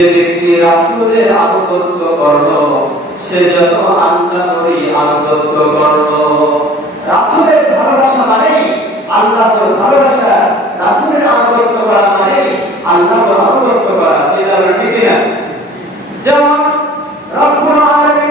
ব্যক্তি রাসূলের আনুগত্য করল সে যেন আল্লাহরই আনুগত্য করল। রাসূলের ভালোবাসা মানেই আল্লাহর ভালোবাসা, রাসূলের আনুগত্য করা মানেই আল্লাহর আনুগত্য করা যেটা ঠিক না যেমন রব্বুল আলামিন